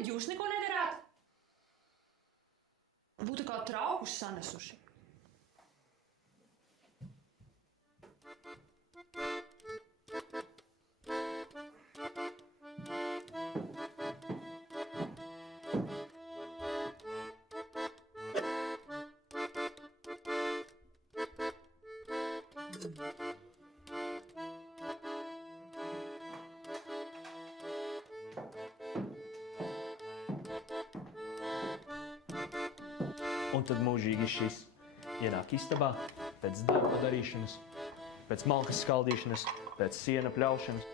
kad jūs neko nedarāt? Būtu kā traukus sanesuši. Un tad mūžīgi šis ienāk istabā, pēc darba darīšanas, pēc malkas skaldīšanas, pēc siena pļaušanas.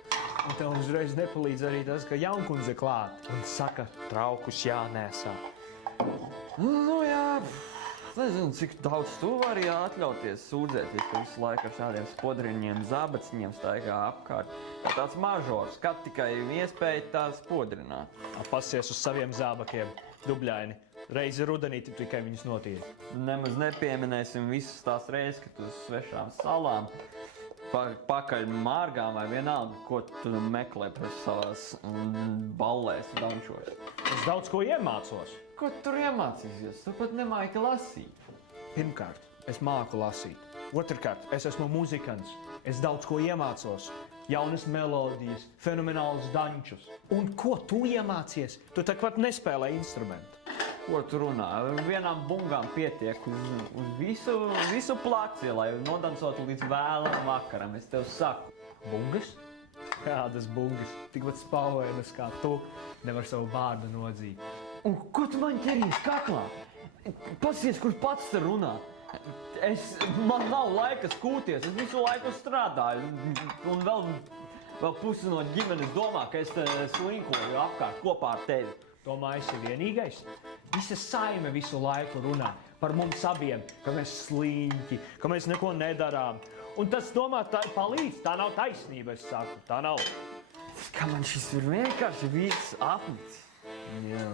Un tev uzreiz nepalīdz arī tas, ka jaunkundze klāt un saka, traukus jānēsā. Nu jā, nezinu, cik daudz tu vari atļauties sūdzēties, ka visu laiku ar šādiem spodriņiem, zābaciņiem staigā apkārt. Kā tāds mažors, kad tikai iespēja tā spodrināt. Pasies uz saviem zābakiem, dubļaini. Reizi rudenī tikai viņus notīri. Nemaz nepieminēsim visas tās reizes, kad tu uz svešām salām pakaļ mārgām vai vienalga, ko tu meklē par savās ballēs dančos. Es daudz ko iemācos. Ko tu tur iemācīsies? Tu pat nemāki lasīt. Pirmkārt, es māku lasīt. Otrkārt, es esmu muzikants. Es daudz ko iemācos. Jaunas melodijas, fenomenālus dančus. Un ko tu iemācies? Tu takpat nespēlē instrumentu. Ko tu runā? Vienām bungām pietiek uz visu placi, lai nodancotu līdz vēlam vakaram. Es tev saku. Bungas? Kādas bungas? Tikpat spalvainas kā tu nevar savu vārdu nodzīt. Un ko tu man ķerīs kaklā? Pasies, kur pats te runā. Man nav laika skūties, es visu laiku strādāju. Un vēl pusi no ģimenes domā, ka es slinkoju apkārt kopā ar tevi. Domā, esi vienīgais? Visa saime visu laiku runā par mums abiem, ka mēs sliņķi, ka mēs neko nedarām. Un tas domā, tā palīdz, tā nav taisnība, es saku, tā nav. Kā man šis ir vienkārši viss apnicis. Jā.